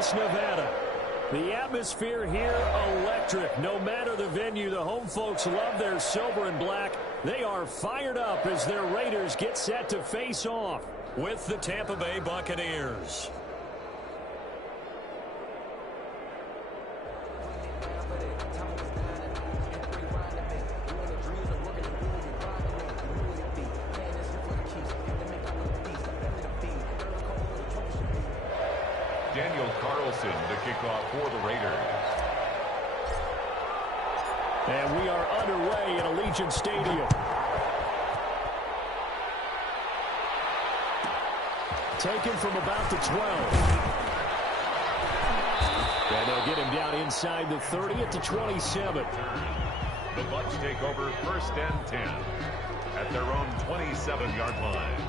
Vegas, Nevada. The atmosphere here, electric. No matter the venue, the home folks love their silver and black. They are fired up as their Raiders get set to face off with the Tampa Bay Buccaneers. To kick off for the Raiders. And we are underway at Allegiant Stadium. Taken from about the 12. And they'll get him down inside the 30 at the 27. The Bucs take over 1st and 10 at their own 27-yard line.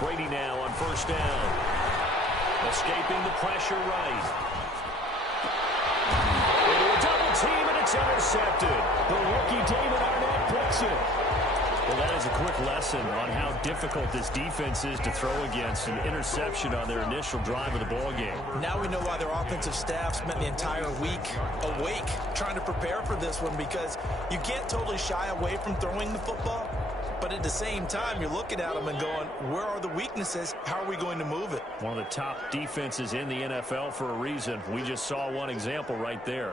Brady now on 1st down. Escaping the pressure right. Into a double team, and it's intercepted. The rookie David Arnett picks it. Well, that is a quick lesson on how difficult this defense is to throw against. An interception on their initial drive of the ball game. Now we know why their offensive staff spent the entire week awake trying to prepare for this one, because you can't totally shy away from throwing the football. But at the same time, you're looking at them and going, where are the weaknesses? How are we going to move it? One of the top defenses in the NFL for a reason. We just saw one example right there.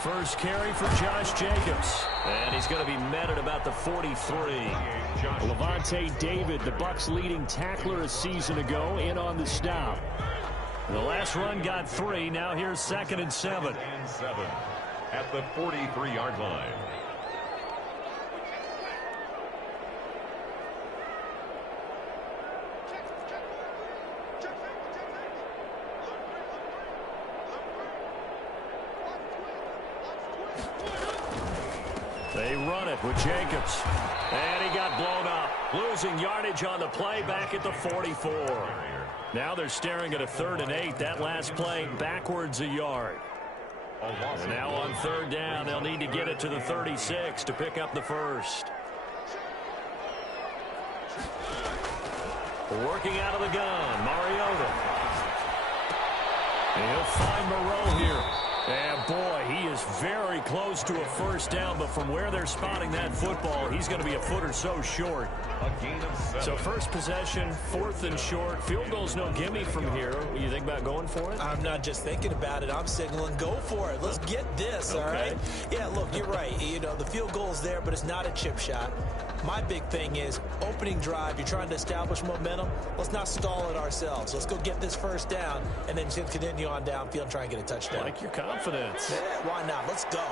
First carry for Josh Jacobs. And he's going to be met at about the 43. Levante David, the Bucs' leading tackler a season ago, in on the stop. The last run got 3. Now here's 2nd and 7. At the 43-yard line. They run it with Jacobs. And he got blown up. Losing yardage on the play back at the 44. Now they're staring at a 3rd and 8. That last play backwards a yard. And now on 3rd down, they'll need to get it to the 36 to pick up the first. Working out of the gun, Mariota. And he'll find Moreau here. And boy, he is very close to a 1st down, but from where they're spotting that football, he's going to be a foot or so short. So first possession, 4th and short. Field goal's no gimme from here. You think about going for it? I'm not just thinking about it. I'm signaling go for it. Let's get this, all right? Yeah, look, you're right. You know, the field goal's there, but it's not a chip shot. My big thing is opening drive. You're trying to establish momentum. Let's not stall it ourselves. Let's go get this 1st down and then continue on downfield and try and get a touchdown. Like your confidence. Yeah, why not? Let's go.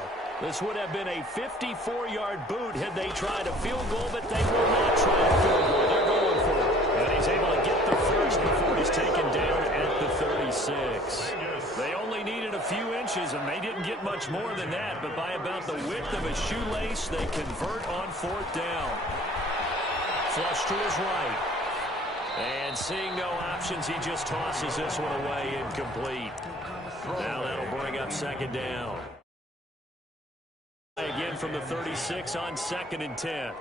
This would have been a 54-yard boot had they tried a field goal, but they will not try a field goal. They're going for it. And he's able to get the first before he's taken down at the 36. They only needed a few inches, and they didn't get much more than that. But by about the width of a shoelace, they convert on 4th down. Flush to his right. And seeing no options, he just tosses this one away, incomplete. Now that'll bring up 2nd down. Again from the 36 on 2nd and 10.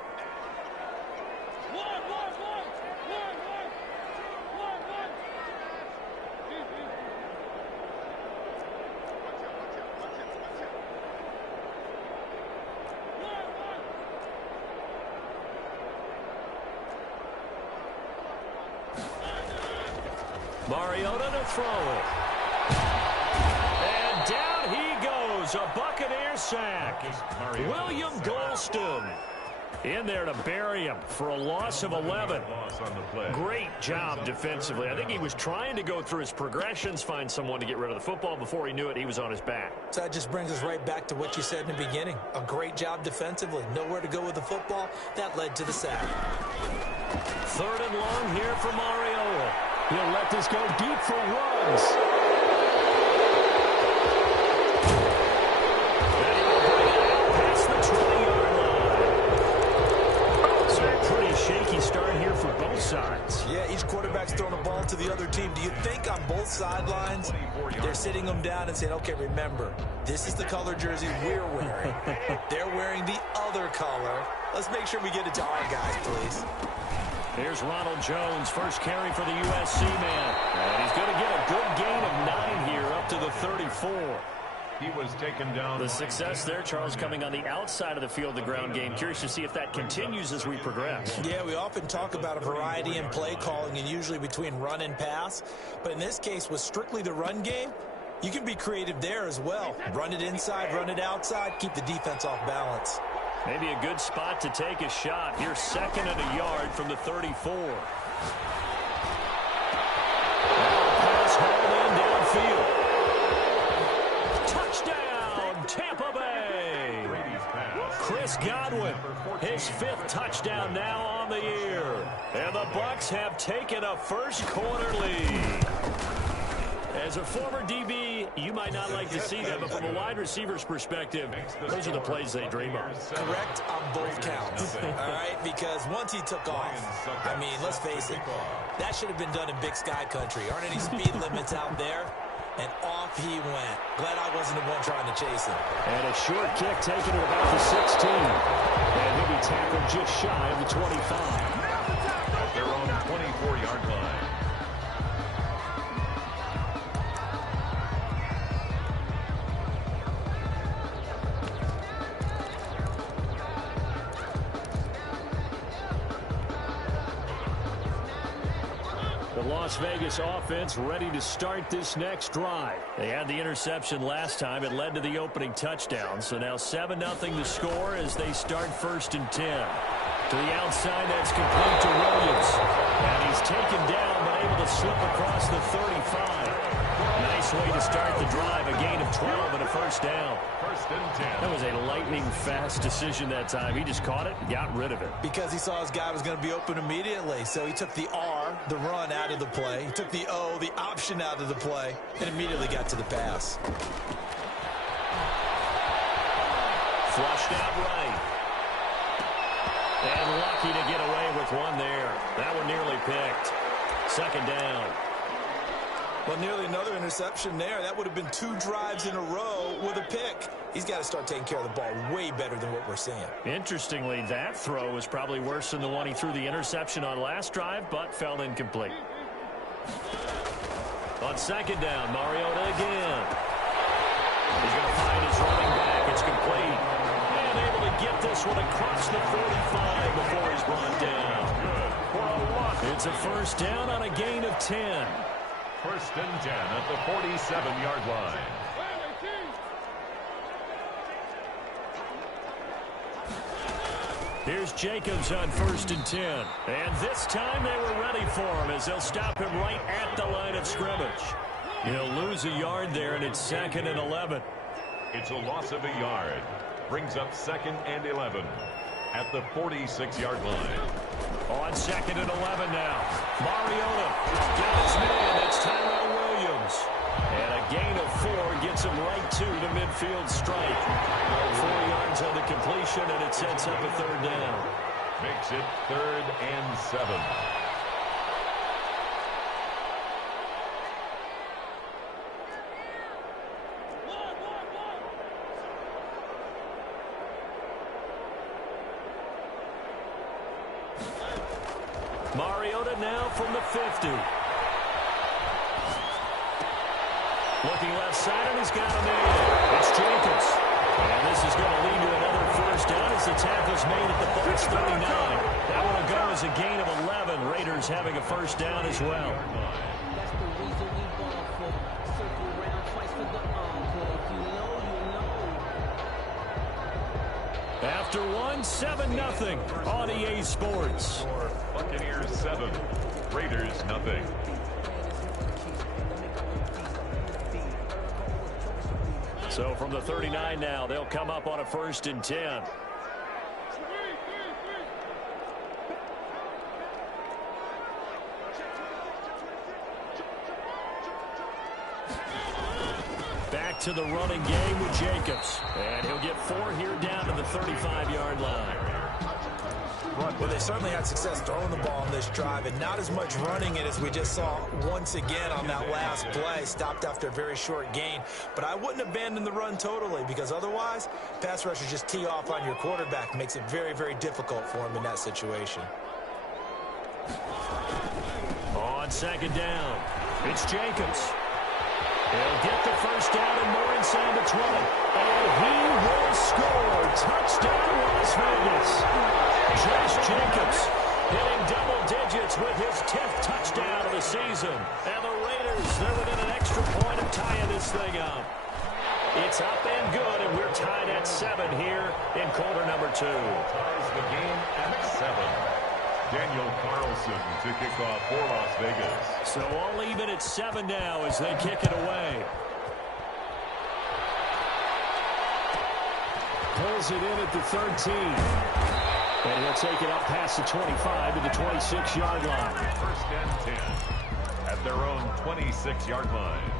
Mariota to throw it. And down he goes. A Buccaneer sack. William Golston in there to bury him for a loss of 11. Great job defensively. I think he was trying to go through his progressions, find someone to get rid of the football. Before he knew it, he was on his back. So that just brings us right back to what you said in the beginning. A great job defensively. Nowhere to go with the football. That led to the sack. 3rd and long here for Mariota. He'll let this go deep for runs. And he will bring it out past the the other team, do you think on both sidelines they're sitting them down and saying, okay, remember, this is the color jersey we're wearing. They're wearing the other color. Let's make sure we get it to our guys, please. Here's Ronald Jones, first carry for the USC man. And he's going to get a good gain of 9 here up to the 34. He was taken down. The success there, Charles, coming on the outside of the field, the ground game. Curious to see if that continues as we progress. Yeah, we often talk about a variety in play calling and usually between run and pass. But in this case, with strictly the run game, you can be creative there as well. Run it inside, run it outside, keep the defense off balance. Maybe a good spot to take a shot. Here, 2nd and a yard from the 34. Pass hauled in downfield. Touchdown, Tampa Bay. Chris Godwin, his 5th touchdown now on the year. And the Bucs have taken a first-quarter lead. As a former DB, you might not like to see that, but from a wide receiver's perspective, those are the plays they dream of. Correct on both counts, all right? Because once he took off, I mean, let's face it, that should have been done in Big Sky country. Aren't any speed limits out there? And off he went. Glad I wasn't the one trying to chase him. And a short kick taken at about the 16. And he'll be tackled just shy of the 25. At their own 24-yard line. The Las Vegas offense ready to start this next drive. They had the interception last time. It led to the opening touchdown. So now 7-0 the score as they start 1st and 10. To the outside, that's complete to Williams. And he's taken down, but able to slip across the 35. Nice way to start the drive. A gain of 12 and a first down. 1st and 10. That was a lightning-fast decision that time. He just caught it and got rid of it. Because he saw his guy was going to be open immediately. So he took the R, the run, out of the play. He took the O, the option, out of the play, and immediately got to the pass. Flushed out right. And lucky to get away with one there. That one nearly picked. 2nd down. Well, nearly another interception there. That would have been 2 drives in a row with a pick. He's got to start taking care of the ball way better than what we're seeing. Interestingly, that throw was probably worse than the one he threw the interception on last drive, but fell incomplete. On 2nd down, Mariota again. He's going to find his running back. It's complete. And able to get this one across the 45 before he's brought down. It's a first down on a gain of 10. 1st and 10 at the 47-yard line. Here's Jacobs on 1st and 10. And this time they were ready for him as they'll stop him right at the line of scrimmage. He'll lose a yard there, and it's 2nd and 11. It's a loss of a yard. Brings up 2nd and 11 at the 46-yard line. On 2nd and 11 now. Mariota got his man. That's Tyrell Williams. And a gain of 4 gets him right to the midfield stripe. 4 yards on the completion, and it sets up a 3rd down. Makes it 3rd and 7. Mariota now from the 50. Looking left side, and he's got a man. It's Jacobs. And this is going to lead to another first down as the tackle's made at the Bucs 39. That one will go as a gain of 11. Raiders having a first down as well. That's the reason we ball for. Circle around twice for the encore. If you know, you know. After one, 7-0 on EA Sports. Buccaneers 7, Raiders nothing. So from the 39 now, they'll come up on a 1st and 10. Back to the running game with Jacobs. And he'll get 4 here down to the 35-yard line. front. Well, they certainly had success throwing the ball on this drive and not as much running it as we just saw once again on that last play. Stopped after a very short gain. But I wouldn't abandon the run totally, because otherwise, pass rushers just tee off on your quarterback. Makes it very, very difficult for him in that situation. On second down, it's Jacobs. He'll get the first down and more inside the 20. And he will score. Touchdown, Las Vegas. Josh Jacobs hitting double digits with his 10th touchdown of the season. And the Raiders, they're within an extra point of tying this thing up. It's up and good, and we're tied at 7 here in quarter number 2. Ties the game at 7. Daniel Carlson to kick off for Las Vegas. So all even at 7 now as they kick it away. Pulls it in at the 13. And he'll take it up past the 25 to the 26-yard line. First and 10 at their own 26-yard line.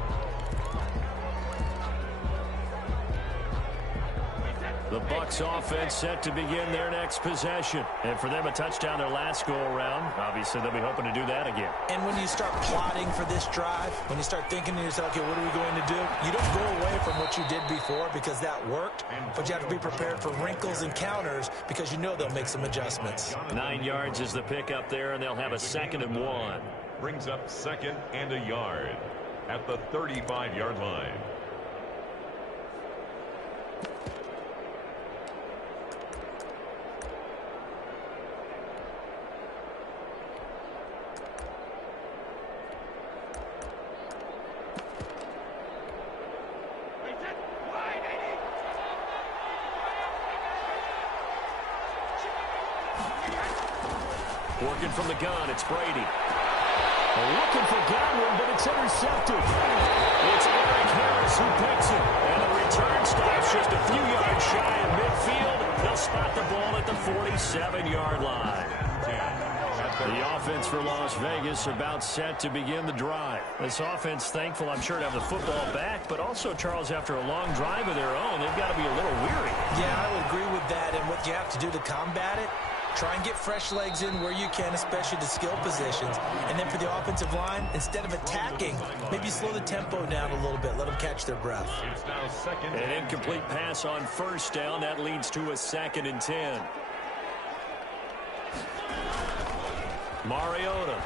The Bucs offense set to begin their next possession. And for them, a touchdown their last go-around. Obviously, they'll be hoping to do that again. And when you start plotting for this drive, when you start thinking to yourself, okay, what are we going to do? You don't go away from what you did before because that worked, but you have to be prepared for wrinkles and counters because you know they'll make some adjustments. 9 yards is the pickup there, and they'll have a 2nd and 1. Brings up 2nd and a yard at the 35-yard line. Working from the gun, it's Brady. Looking for Godwin, but it's intercepted. It's Eric Harris who picks it. And the return stops just a few yards shy of midfield. They'll spot the ball at the 47-yard line. The offense for Las Vegas about set to begin the drive. This offense thankful, I'm sure, to have the football back, but also, Charles, after a long drive of their own, they've got to be a little weary. Yeah, I would agree with that. And what you have to do to combat it, try and get fresh legs in where you can, especially the skill positions. And then for the offensive line, instead of attacking, maybe slow the tempo down a little bit. Let them catch their breath. It's now 2nd. An incomplete pass on first down. That leads to a 2nd and 10. Mariota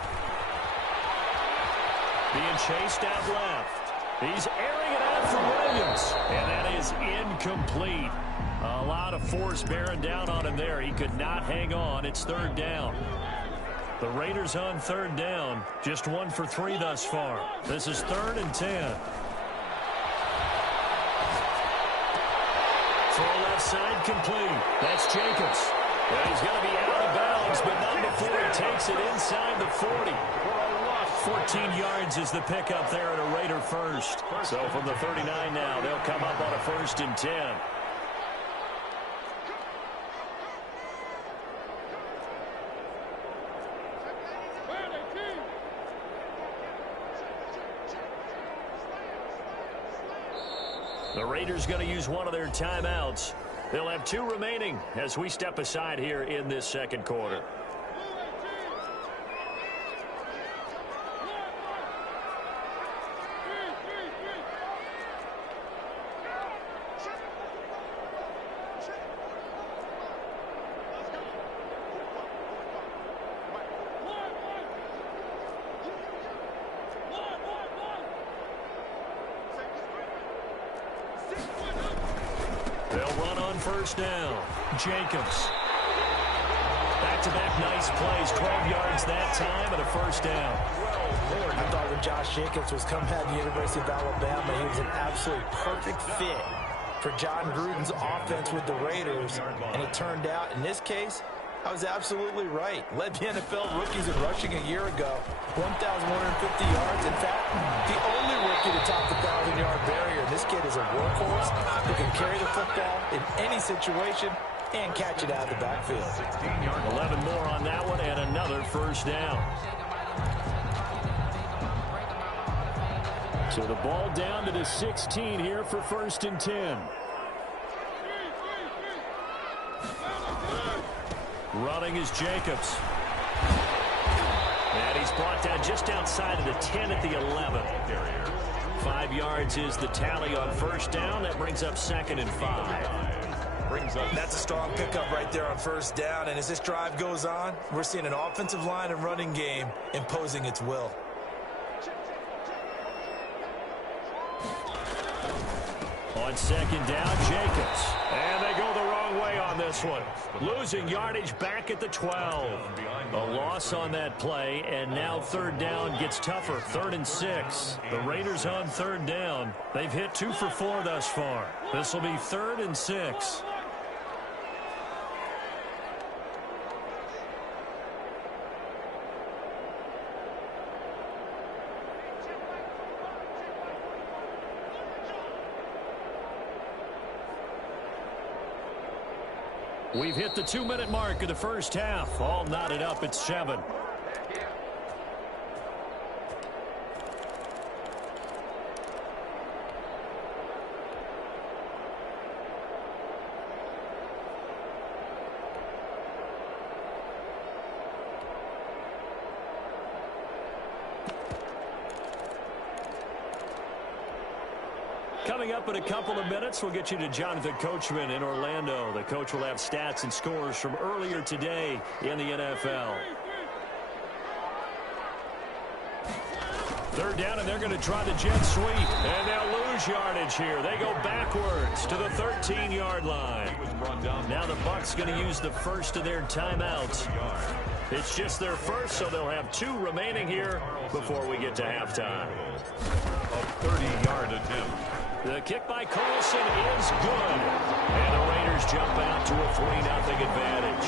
being chased out left. He's airing it out for Williams. And that is incomplete. A lot of force bearing down on him there. He could not hang on. It's 3rd down. The Raiders on 3rd down. Just 1 for 3 thus far. This is 3rd and 10. Throw left side complete. That's Jacobs. Well, he's going to be out of bounds, but not before he takes it inside the 40. 14 yards is the pickup there at a Raider first. So from the 39 now, they'll come up on a 1st and 10. The Raiders going to use one of their timeouts. They'll have 2 remaining as we step aside here in this 2nd quarter. First down, Jacobs. Back-to-back nice plays, 12 yards that time and a 1st down. I thought when Josh Jacobs was coming out of the University of Alabama, he was an absolute perfect fit for John Gruden's offense with the Raiders. And it turned out, in this case, I was absolutely right. Led the NFL rookies in rushing a year ago, 1,150 yards. In fact, the only rookie to top the 1,000-yard barrier. This kid is a workhorse who can carry the football in any situation and catch it out of the backfield. 11 more on that one and another 1st down. So the ball down to the 16 here for 1st and 10. Running is Jacobs. And he's brought down just outside of the 10 at the 11. 5 yards is the tally on first down. That brings up 2nd and 5. That's a strong pickup right there on first down. And as this drive goes on, we're seeing an offensive line and running game imposing its will. On 2nd down, Jacobs. And they go the wrong way on this one. Losing yardage back at the 12. A loss on that play, and now 3rd down gets tougher. 3rd and 6. The Raiders on 3rd down. They've hit 2 for 4 thus far. This will be 3rd and 6. We've hit the 2-minute mark of the first half. All knotted up at 7. Coming up in a couple of minutes, we'll get you to Jonathan Coachman in Orlando. The coach will have stats and scores from earlier today in the NFL. 3rd down, and they're going to try the jet sweep. And they'll lose yardage here. They go backwards to the 13-yard line. Now the Bucs going to use the first of their timeouts. It's just their first, so they'll have 2 remaining here before we get to halftime. A 30-yard attempt. The kick by Carlson is good. And the Raiders jump out to a 3-0 advantage.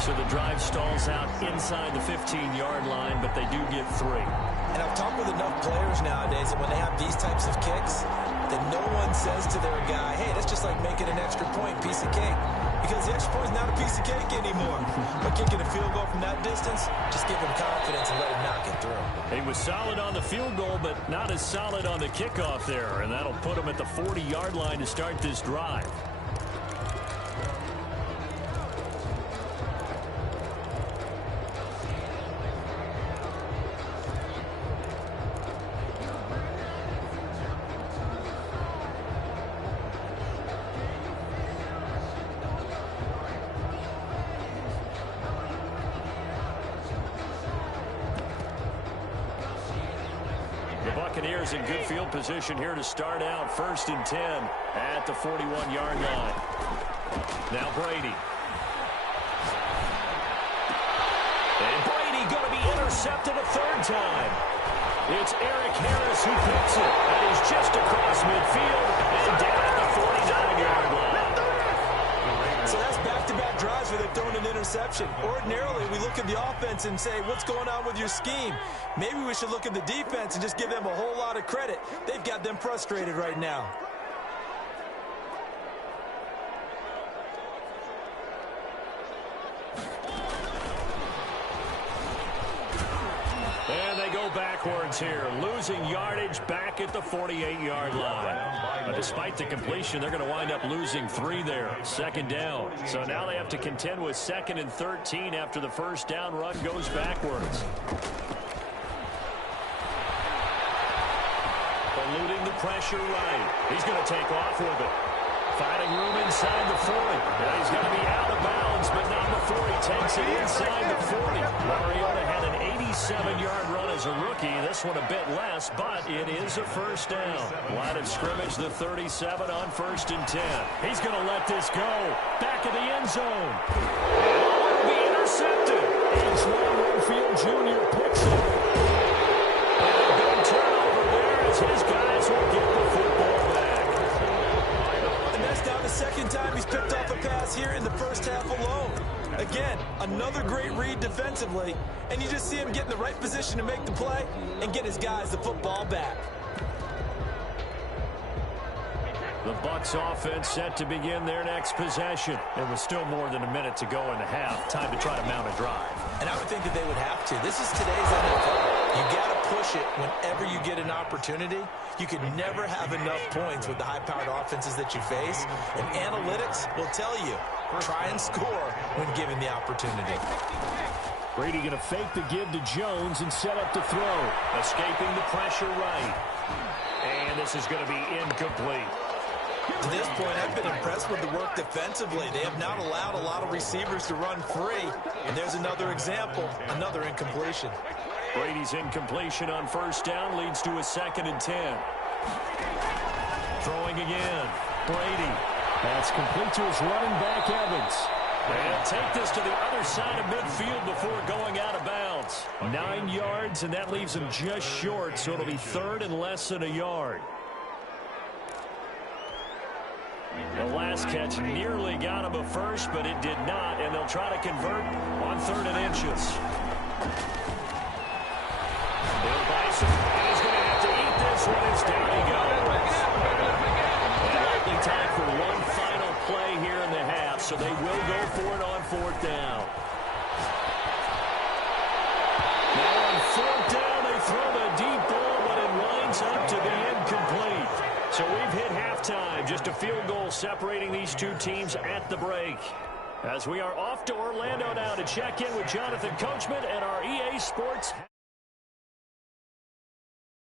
So the drive stalls out inside the 15-yard line, but they do get 3. And I've talked with enough players nowadays that when they have these types of kicks, that no one says to their guy, hey, that's just like making an extra point, piece of cake. Because the extra point is not a piece of cake anymore. But kicking a field goal from that distance, just give him confidence and let him knock it through. He was solid on the field goal, but not as solid on the kickoff there. And that'll put him at the 40-yard line to start this drive. Buccaneers in good field position here to start out. 1st and 10 at the 41-yard line. Now Brady. And Brady going to be intercepted a 3rd time. It's Eric Harris who picks it. And he's just across midfield and down at the 49-yard line. So that's back-to-back drives where they've thrown an interception. Ordinarily, we look at the offense and say, what's going on with your scheme? Maybe we should look at the defense and just give them a whole lot of credit. They've got them frustrated right now. And they go backwards here, losing yardage back at the 48-yard line. But despite the completion, they're going to wind up losing 3 there. 2nd down. So now they have to contend with 2nd and 13 after the first down run goes backwards. Eluding the pressure right. He's going to take off with it. Finding room inside the 40. And he's going to be out of bounds, but not before he takes it inside the 40. Mariota had an 87-yard run as a rookie. This one a bit less, but it is a first down. Line of scrimmage, the 37 on 1st and 10. He's going to let this go. Back of the end zone. And be intercepted. Antoine Winfield Jr. picks it. And a big turnover there as his guys will get the football back. And that's now the 2nd time he's picked off a pass here in the first half alone. Again, another great read defensively, and you just see him get in the right position to make the play and get his guys the football back. The Bucs offense set to begin their next possession. There was still more than a minute to go in the half. Time to try to mount a drive. And I would think that they would have to. This is today's NFL. You got to push it whenever you get an opportunity. You can never have enough points with the high-powered offenses that you face. And analytics will tell you try and score when given the opportunity. Brady going to fake the give to Jones and set up the throw. Escaping the pressure right. And this is going to be incomplete. To this point, I've been impressed with the work defensively. They have not allowed a lot of receivers to run free. And there's another example, another incompletion. Brady's incompletion on first down leads to a 2nd and 10. Throwing again. Brady. That's complete to his running back, Evans. And take this to the other side of midfield before going out of bounds. 9 yards, and that leaves him just short, so it'll be 3rd and less than a yard. The last catch nearly got him a first, but it did not, and they'll try to convert on 3rd and inches. Bill Bison, and he's going to have to eat this one as down he goes. And likely time for one final play here in the half, so they will go for it on 4th down. Now on 4th down, they throw the deep ball, but it winds up to be incomplete. So we've hit halftime, just a field goal separating these two teams at the break. As we are off to Orlando now to check in with Jonathan Coachman and our EA Sports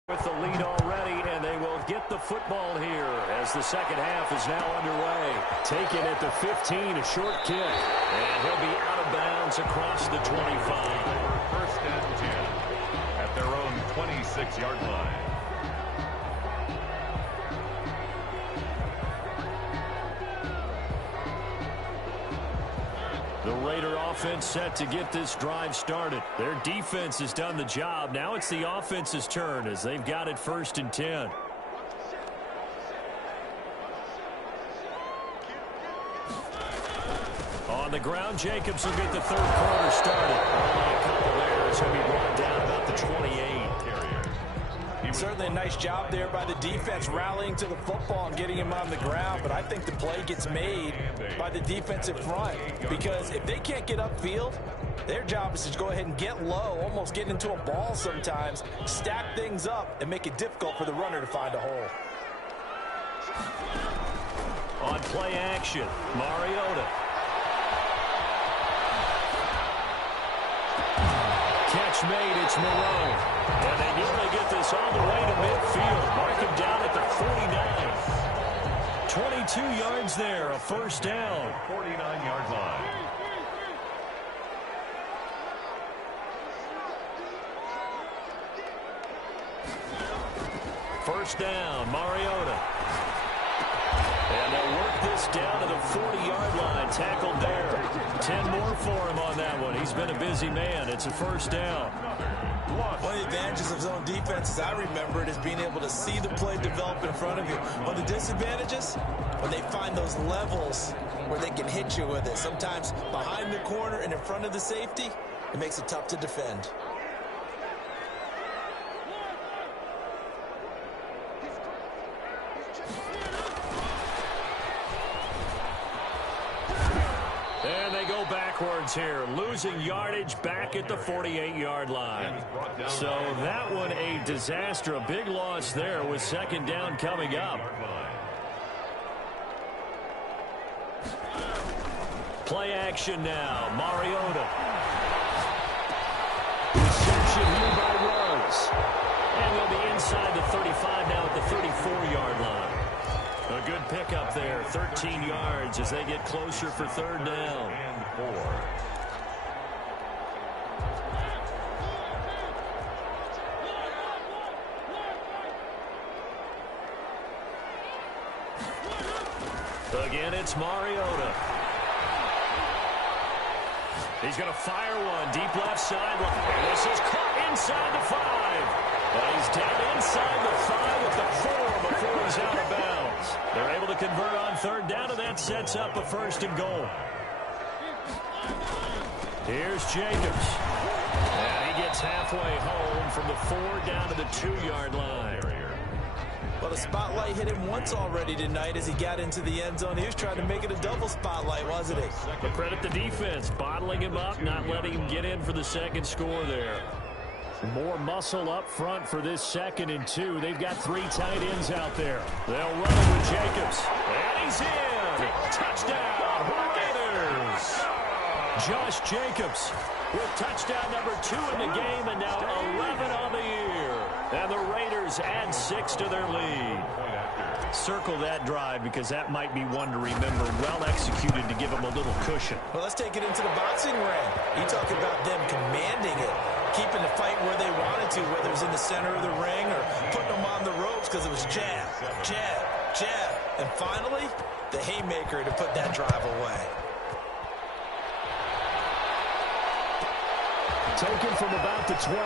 with the lead already, and they will get the football here as the second half is now underway. Taken at the 15, a short kick, and he'll be out of bounds across the 25. 1st and 10 at their own 26-yard line. The Raider offense set to get this drive started. Their defense has done the job. Now it's the offense's turn as they've got it 1st and 10. On the ground, Jacobs will get the 3rd quarter started. Only a couple errors. He'll be brought down about the 28. Certainly a nice job there by the defense rallying to the football and getting him on the ground, but I think the play gets made by the defensive front because if they can't get upfield, their job is to go ahead and get low, almost get into a ball sometimes, stack things up, and make it difficult for the runner to find a hole. On play action, Mariota. Catch made, it's Moreau. And they nearly get this all the way to midfield. Mark him down at the 49. 22 yards there, a 1st down. 49-yard line. First down, Mariota. And they'll work this down to the 40-yard line. Tackled there. 10 more for him on that one. He's been a busy man. It's a 1st down. One of the advantages of zone defense, as I remember it, is being able to see the play develop in front of you. One of the disadvantages, when they find those levels where they can hit you with it. Sometimes behind the corner and in front of the safety, it makes it tough to defend. And they go backwards here, losing yardage back at the 48-yard line. So that one a disaster, a big loss there with 2nd down coming up. Play action now, Mariota. Reception here by Rose. And we'll be inside the 35 now at the 34-yard line. A good pickup there, 13 yards as they get closer for 3rd down. And 4. Again, it's Mariota. He's going to fire one deep left side. And this is caught inside the 5. But he's down inside the 5 at the 4 before he's out of bounds. They're able to convert on 3rd down, and that sets up a 1st and goal. Here's Jacobs. And he gets halfway home from the 4 down to the 2-yard line. Well, the spotlight hit him once already tonight as he got into the end zone. He was trying to make it a double spotlight, wasn't he? But credit the defense, bottling him up, not letting him get in for the 2nd score there. More muscle up front for this 2nd and 2. They've got 3 tight ends out there. They'll run it with Jacobs. And he's in. Touchdown, Raiders. Josh Jacobs with touchdown number 2 in the game, and now 11 on the year. And the Raiders add 6 to their lead. Circle that drive because that might be one to remember. Well executed to give them a little cushion. Well, let's take it into the boxing ring. You talk about them commanding it, keeping the fight where they wanted to, whether it was in the center of the ring or putting them on the ropes because it was jab, jab, jab. And finally, the haymaker to put that drive away. Taken from about the 12.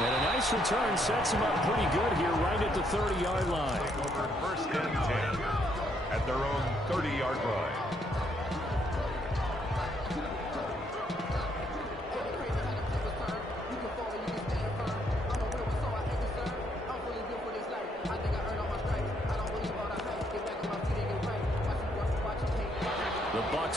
And a nice return sets him up pretty good here right at the 30-yard line. Over first and 10 at their own 30-yard line.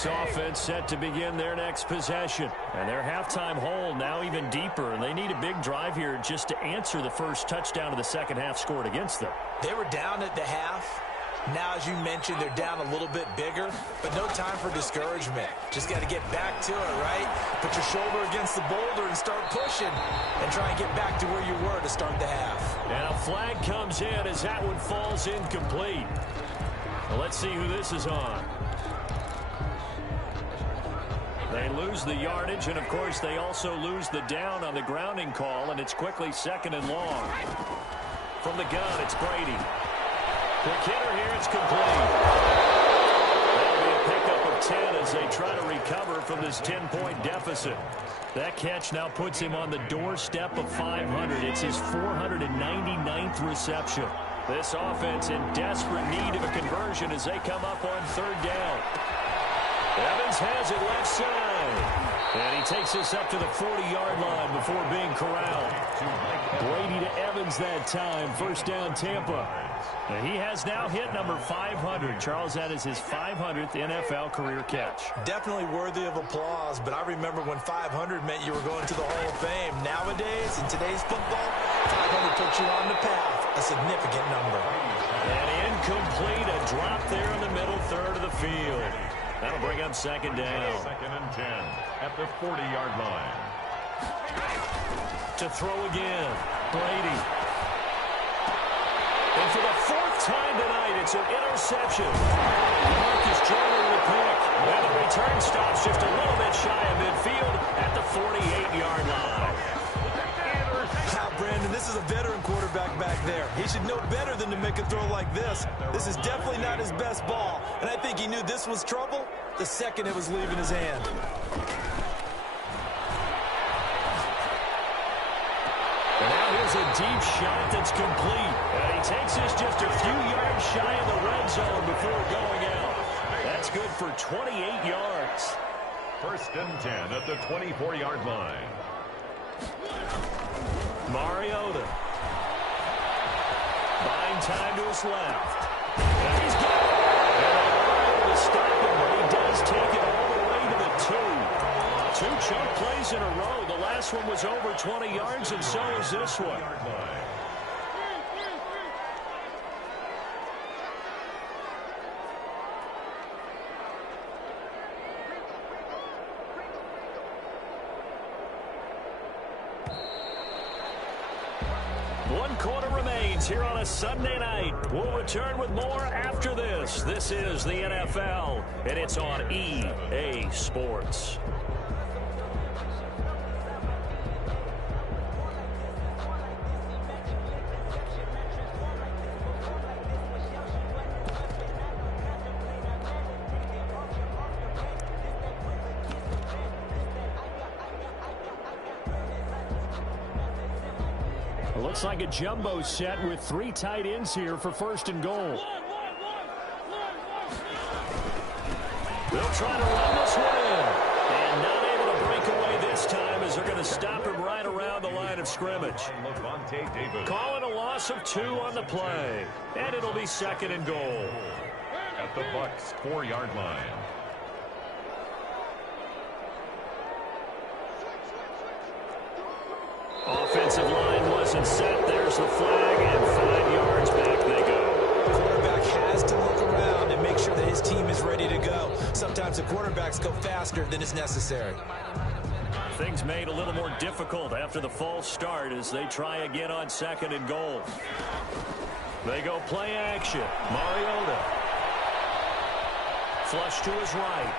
Offense set to begin their next possession. And their halftime hole now even deeper. And they need a big drive here just to answer the first touchdown of the second half scored against them. They were down at the half. Now, as you mentioned, they're down a little bit bigger, but no time for discouragement. Just got to get back to it, right? Put your shoulder against the boulder and start pushing and try and get back to where you were to start the half. And a flag comes in as that one falls incomplete. Well, let's see who this is on. They lose the yardage, and, of course, they also lose the down on the grounding call, and it's quickly second and long. From the gun, it's Brady. Quick hitter here, it's complete. That'll be a pickup of 10 as they try to recover from this 10-point deficit. That catch now puts him on the doorstep of 500. It's his 499th reception. This offense in desperate need of a conversion as they come up on third down. Evans has it left side. And he takes this up to the 40-yard line before being corralled. Brady to Evans that time. First down, Tampa. And he has now hit number 500. Charles, that is his 500th NFL career catch. Definitely worthy of applause, but I remember when 500 meant you were going to the Hall of Fame. Nowadays, in today's football, 500 puts you on the path. A significant number. And incomplete, a drop there in the middle third of the field. That'll bring up second down. Second and 10 at the 40-yard line. To throw again, Brady. And for the fourth time tonight, it's an interception. Marcus Jordan with a pick. And the return stops just a little bit shy of midfield at the 48-yard line. Now, Brandon, this is a veteran quarterback back there. He should know better than to make a throw like this. This is definitely not his best ball. And I think he knew this was trouble the second it was leaving his hand. And now here's a deep shot that's complete. And he takes this just a few yards shy of the red zone before going out. That's good for 28 yards. First and 10 at the 24-yard line. Mariota. Buying time to his left. And he's got it. And able to stop him, but he does take it all the way to the 2. 2 chunk plays in a row. The last one was over 20 yards, and so is this one. One quarter remains here on a Sunday night. We'll return with more after this. This is the NFL, and it's on EA Sports. Looks like a jumbo set with 3 tight ends here for first and goal. They'll try to run this one in. And not able to break away this time as they're going to stop him right around the line of scrimmage. Calling a loss of 2 on the play. And it'll be second and goal. At the Bucs' 4-yard line. Offensive line wasn't set. There's the flag, and 5 yards back they go. The quarterback has to look around and make sure that his team is ready to go. Sometimes the quarterbacks go faster than is necessary. Things made a little more difficult after the false start as they try again on 2nd and goal. They go play action. Mariota. Flush to his right.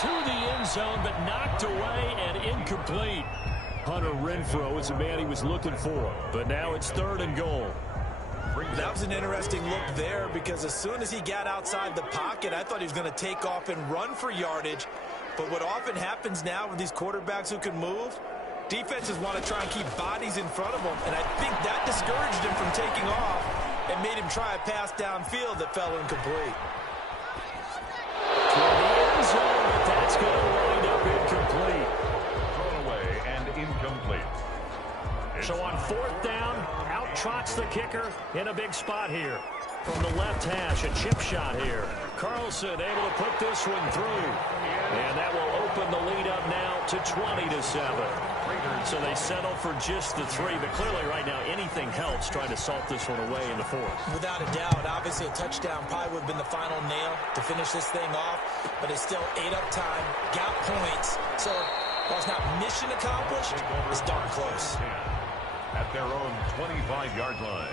To the end zone, but knocked away and incomplete. Hunter Renfrow is the man he was looking for, but now it's 3rd and goal. That was an interesting look there because as soon as he got outside the pocket, I thought he was going to take off and run for yardage. But what often happens now with these quarterbacks who can move, defenses want to try and keep bodies in front of them, and I think that discouraged him from taking off and made him try a pass downfield that fell incomplete. To the end zone, but that's going to wind up incomplete. Thrown away and incomplete. So on 4th down, out trots the kicker in a big spot here. From the left hash, a chip shot here. Carlson able to put this one through. And that will open the lead up now to 20-7. So they settle for just the 3. But clearly right now anything helps trying to salt this one away in the 4th. Without a doubt, obviously a touchdown probably would have been the final nail to finish this thing off. But it's still 8 up time, got points. So while it's not mission accomplished, it's darn close. At their own 25-yard line.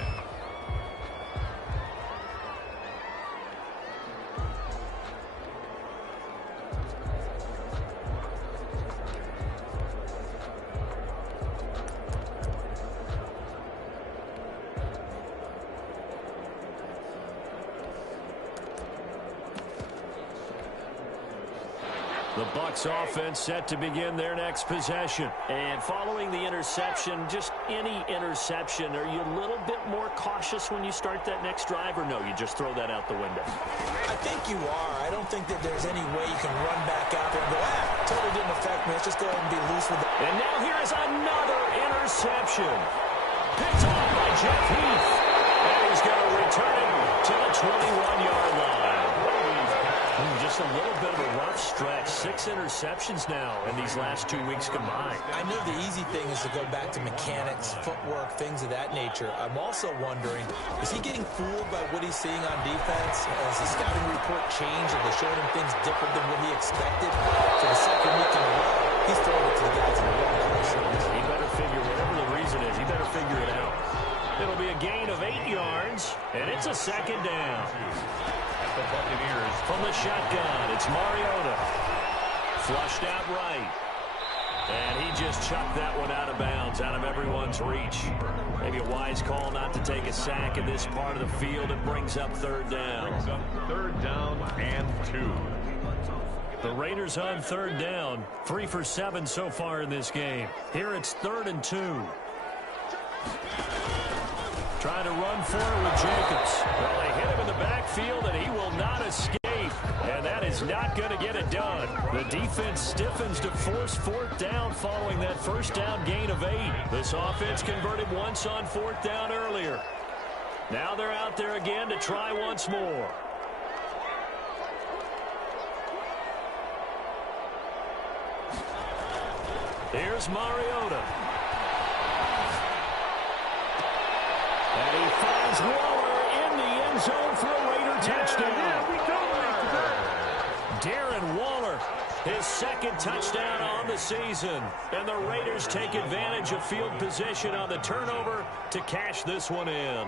The Bucs offense set to begin their next possession. And following the interception, just any interception, are you a little bit more cautious when you start that next drive, or no, you just throw that out the window? I think you are. I don't think that there's any way you can run back out there and go, totally didn't affect me. Let's just go ahead and be loose with it. And now here is another interception. Picked off by Jeff Heath. And he's going to return it to the 21-yard line. Just a little bit of a rough stretch. 6 interceptions now in these last 2 weeks combined. I know the easy thing is to go back to mechanics, footwork, things of that nature. I'm also wondering, is he getting fooled by what he's seeing on defense? Has the scouting report changed? Are they showing him things different than what he expected? For the 2nd week in a row, he's throwing it to the guys in the wrong directions. He better figure, whatever the reason is, he better figure it out. It'll be a gain of 8 yards, and it's a 2nd down. The Buccaneers from the shotgun. It's Mariota. Flushed out right. And he just chucked that one out of bounds, out of everyone's reach. Maybe a wise call not to take a sack in this part of the field. It brings up 3rd down. 3rd down and 2. The Raiders on 3rd down. 3 for 7 so far in this game. Here it's 3rd and 2. Trying to run for it with Jacobs. Well, they hit him in the backfield, and he will not escape. And that is not going to get it done. The defense stiffens to force 4th down following that 1st down gain of 8. This offense converted once on 4th down earlier. Now they're out there again to try once more. Here's Mariota. And he finds Waller in the end zone for a Raider touchdown. Darren Waller, his 2nd touchdown on the season. And the Raiders take advantage of field position on the turnover to cash this one in.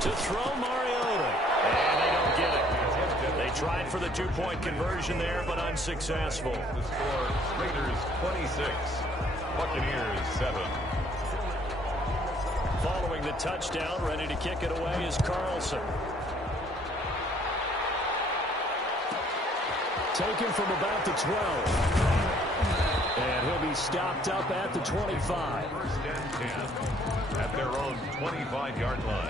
To throw Mariota. And they don't get it. They tried for the 2-point conversion there, but unsuccessful. The score, Raiders 26, Buccaneers 7. Following the touchdown, ready to kick it away is Carlson. Taken from about the 12. And he'll be stopped up at the 25. 1st and 10 at their own 25-yard line.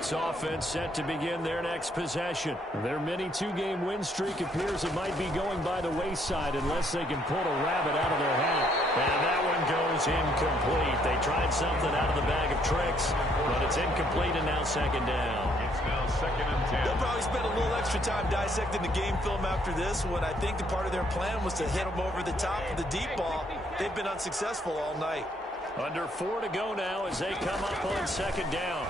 Bucs offense set to begin their next possession. Their mini 2-game win streak appears it might be going by the wayside unless they can pull a rabbit out of their hat. And that one goes incomplete. They tried something out of the bag of tricks, but it's incomplete and now second down. It's now 2nd and 10. They'll probably spend a little extra time dissecting the game film after this one. I think the part of their plan was to hit them over the top of the deep ball. They've been unsuccessful all night. Under 4 to go now as they come up on second down.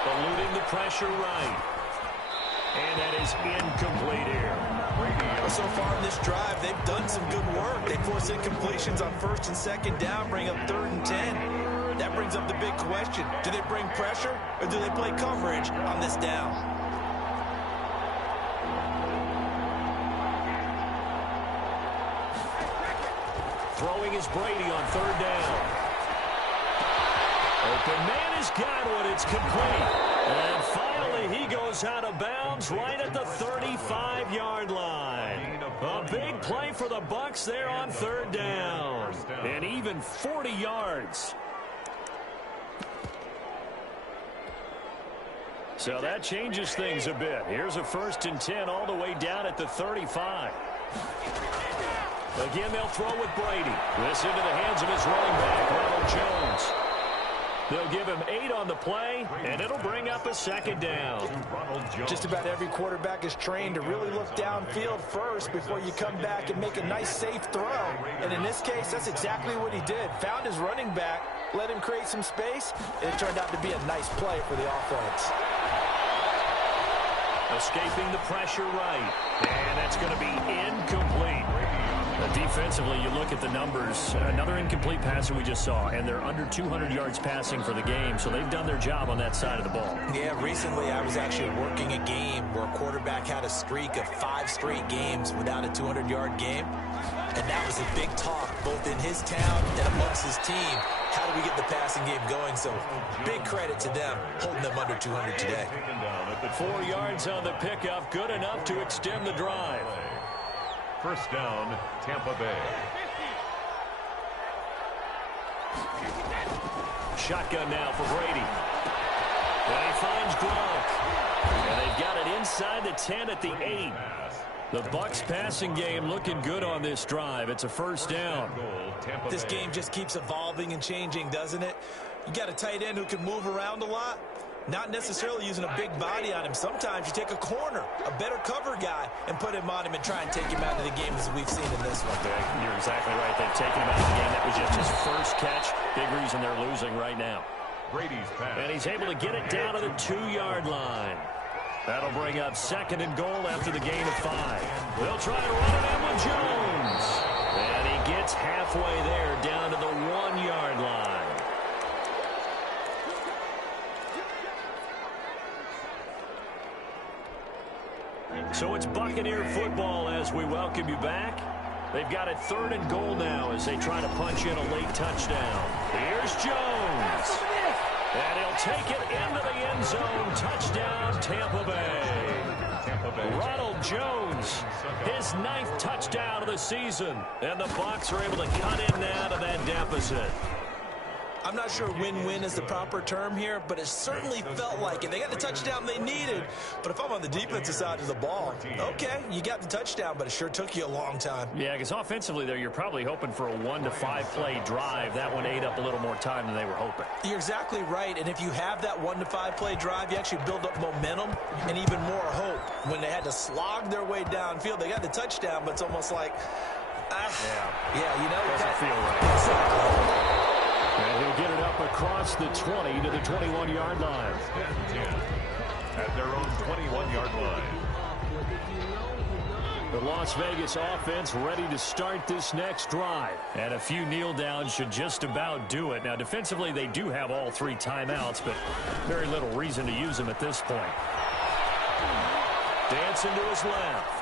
Eluding the pressure right. And that is incomplete here. So far in this drive, they've done some good work. They force incompletions on 1st and 2nd down, bring up 3rd and 10. That brings up the big question. Do they bring pressure or do they play coverage on this down? Throwing is Brady on 3rd down. Open man has got one. It's complete. And finally, he goes out of bounds right at the 35-yard line. A big play for the Bucs there on 3rd down. And even 40 yards. So that changes things a bit. Here's a 1st and 10 all the way down at the 35. Again, they'll throw with Brady. This into the hands of his running back, Ronald Jones. They'll give him 8 on the play, and it'll bring up a 2nd down. Just about every quarterback is trained to really look downfield first before you come back and make a nice, safe throw. And in this case, that's exactly what he did. Found his running back, let him create some space, and it turned out to be a nice play for the offense. Escaping the pressure right, and that's going to be incomplete. Defensively, you look at the numbers. Another incomplete passer we just saw, and they're under 200 yards passing for the game, so they've done their job on that side of the ball. Yeah, recently I was actually working a game where a quarterback had a streak of 5 straight games without a 200-yard game, and that was a big talk both in his town and amongst his team. How do we get the passing game going? So big credit to them, holding them under 200 today. 4 yards on the pickup, good enough to extend the drive. 1st down, Tampa Bay. Shotgun now for Brady. And he finds Gronk. And they've got it inside the 10 at the 8. The Bucs passing game looking good on this drive. It's a 1st down. This game just keeps evolving and changing, doesn't it? You got a tight end who can move around a lot. Not necessarily using a big body on him. Sometimes you take a corner, a better cover guy, and put him on him and try and take him out of the game as we've seen in this one. You're exactly right. They've taken him out of the game. That was just his first catch. Big reason they're losing right now. Brady's pass. And he's able to get it down to the 2-yard line. That'll bring up 2nd and goal after the gain of 5. They'll try to run it in with Jones. And he gets halfway there down to the 1-yard line. So it's Buccaneer football as we welcome you back. They've got it 3rd and goal now as they try to punch in a late touchdown. Here's Jones. And he'll take it into the end zone. Touchdown, Tampa Bay. Ronald Jones, his 9th touchdown of the season. And the Bucs are able to cut in now to that deficit. I'm not sure win-win is the proper term here, but it certainly felt like it. They got the touchdown they needed, but if I'm on the defensive side of the ball, okay, you got the touchdown, but it sure took you a long time. Yeah, because offensively there, you're probably hoping for a 1 to 5 play drive. That one ate up a little more time than they were hoping. You're exactly right, and if you have that 1 to 5 play drive, you actually build up momentum and even more hope. When they had to slog their way downfield, they got the touchdown, but it's almost like, yeah, you know. Doesn't feel right. Exactly. And he'll get it up across the 20 to the 21-yard line. At their own 21-yard line. The Las Vegas offense ready to start this next drive. And a few kneel downs should just about do it. Now, defensively, they do have all 3 timeouts, but very little reason to use them at this point. Dancing to his left.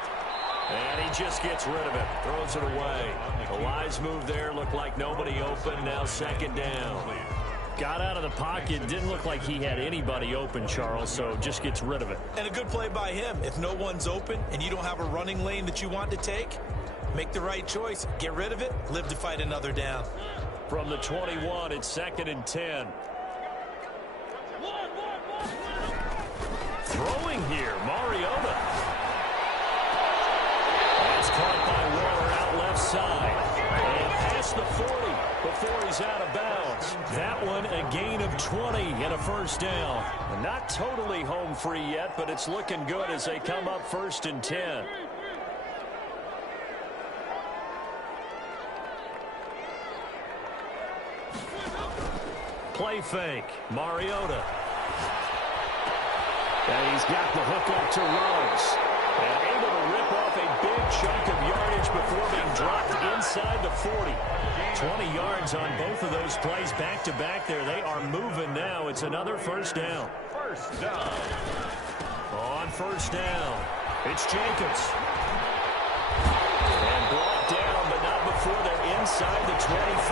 And he just gets rid of it. Throws it away. The wise move there. Looked like nobody open. Now 2nd down. Got out of the pocket. Didn't look like he had anybody open, Charles, so just gets rid of it. And a good play by him. If no one's open and you don't have a running lane that you want to take, make the right choice. Get rid of it. Live to fight another down. From the 21, it's 2nd and 10. Throwing here, Mariota. It's caught by Waller out left side. And past the 40 before he's out of bounds. That one a gain of 20 and a first down. Not totally home free yet, but it's looking good as they come up 1st and 10. Play fake, Mariota. And he's got the hook up to Ruggs. And able to rip off a big chunk of yardage before being dropped inside the 40. 20 yards on both of those plays back-to-back there. They are moving now. It's another first down. First down. On first down, it's Jacobs. And brought down, but not before they're inside the 25.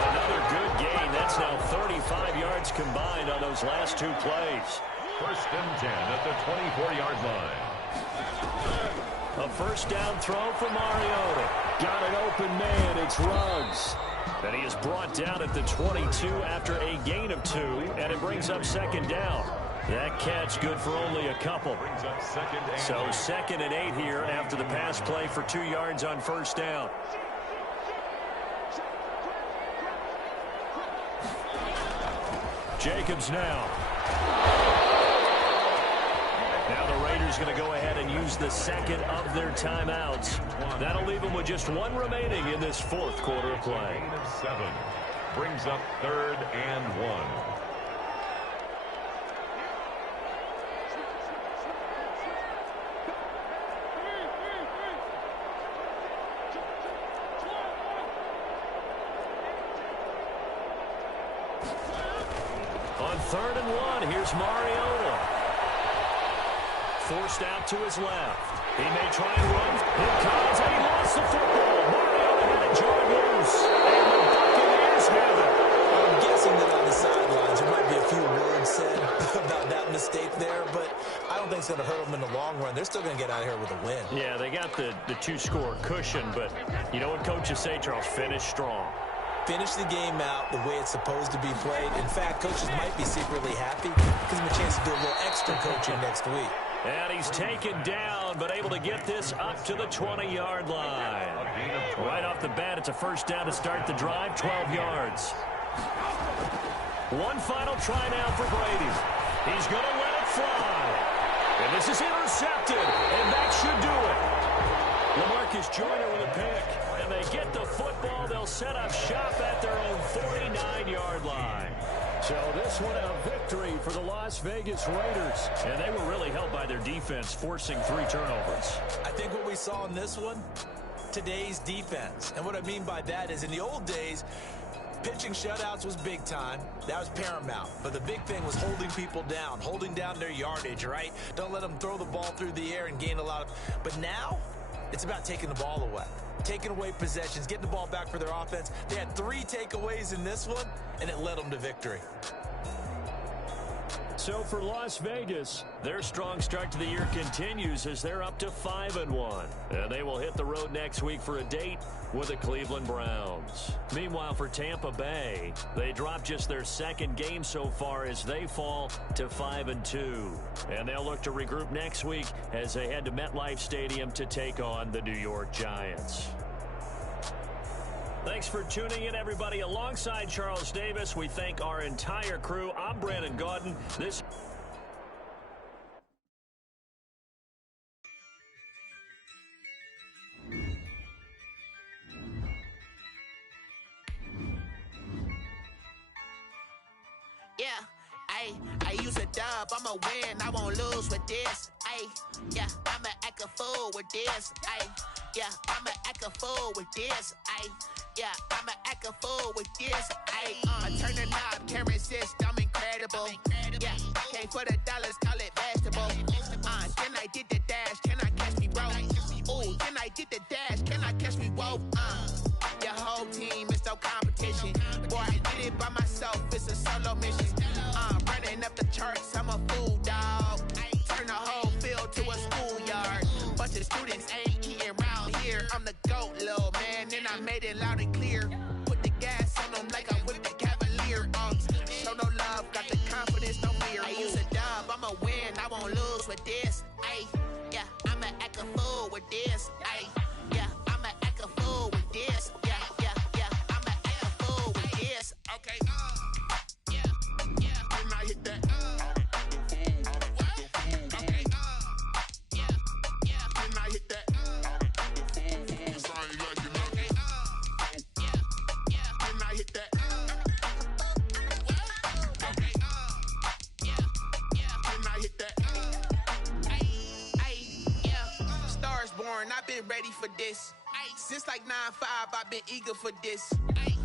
Another good gain. That's now 35 yards combined on those last 2 plays. 1st and 10 at the 24-yard line. A first down throw for Mariota. Got an open man. It's Ruggs. And he is brought down at the 22 after a gain of 2, and it brings up 2nd down. That catch good for only a couple. Brings up 2nd and So 2nd and 8 here after the pass play for 2 yards on first down. Jacobs now. Now the Raiders going to go ahead and use the 2nd of their timeouts. That'll leave them with just 1 remaining in this 4th quarter of play. gain of 7. Brings up 3rd and 1. On 3rd and 1, here's Mariota. Forced out to his left. He may try and run. Here comes, and he lost the football. Mariota had it jarred loose. And the Buccaneers have it. I'm guessing that on the sidelines there might be a few words said about that mistake there, but I don't think it's going to hurt them in the long run. They're still going to get out of here with a win. Yeah, they got the 2-score cushion, but you know what coaches say, Charles? Finish strong. Finish the game out the way it's supposed to be played. In fact, coaches might be secretly happy. Gives them a chance to do a little extra coaching next week. And he's taken down, but able to get this up to the 20-yard line. Right off the bat, it's a first down to start the drive, 12 yards. One final try now for Brady. He's going to let it fly. And this is intercepted, and that should do it. LaMarcus Joyner with a pick, and they get the football. They'll set up shop at their own 49-yard line. So this one a victory for the Las Vegas Raiders. And they were really helped by their defense, forcing 3 turnovers. I think what we saw in this one, today's defense. And what I mean by that is in the old days, pitching shutouts was big time. That was paramount. But the big thing was holding people down, holding down their yardage, right? Don't let them throw the ball through the air and gain a lot of... But now, it's about taking the ball away. Taking away possessions, getting the ball back for their offense. They had 3 takeaways in this one, and it led them to victory. So for Las Vegas, their strong start to the year continues as they're up to 5-1. And they will hit the road next week for a date with the Cleveland Browns. Meanwhile, for Tampa Bay, they dropped just their 2nd game so far as they fall to 5-2. And they'll look to regroup next week as they head to MetLife Stadium to take on the New York Giants. Thanks for tuning in, everybody. Alongside Charles Davis, we thank our entire crew. I'm Brandon Gaudin. This... Yeah, I use a dub, I'ma win, I won't lose with this. Yeah, I'ma act a fool with this. Yeah, I'ma act a fool with this. Yeah, I'ma act a fool with this. I turn the knob, camera assist, I'm incredible. Yeah, came for the dollars, call it vegetable. Then I did the dash, can I catch me, bro? Ooh, then I did the dash, can I catch me, whoa? Your whole team is no competition. Boy, I did it by myself, it's a solo mission. Running up the charts, I'm a fool, dog. Turn the whole field to a schoolyard. Bunch of students ain't eating round here. I'm the GOAT, little man, and I made it loud and clear. Put the gas on them like I whipped the Cavalier. Show no love, got the confidence, no fear. I use a dub, I'm a been ready for this. Since like 9-5, I've been eager for this.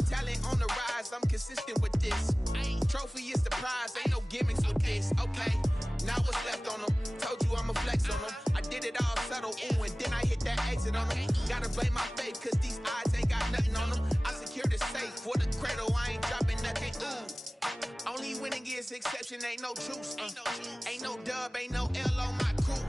Talent on the rise, I'm consistent with this. Trophy is the prize, ain't no gimmicks with this. Okay, now what's left on them? Told you I'ma flex on them. I did it all subtle, ooh, and then I hit that exit on them. Gotta blame my faith, cause these odds ain't got nothing on them. I secure the safe for the cradle, I ain't dropping nothing, ooh. Only winning is exception, ain't no truce. Ain't no dub, ain't no L on my crew.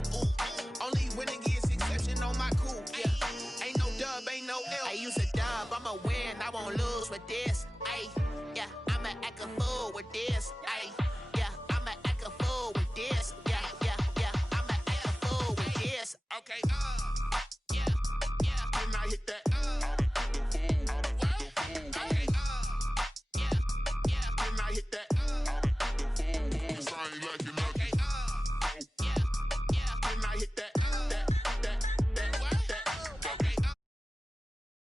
Only winning is exception on my crew. Yeah, ain't no dub, ain't no L. I use a dub, I'ma win, I won't lose with this. Ay, yeah, I'ma act a fool with this. Ay, yeah, I'ma act a fool with this. Yeah, I'ma act a fool with this. Okay,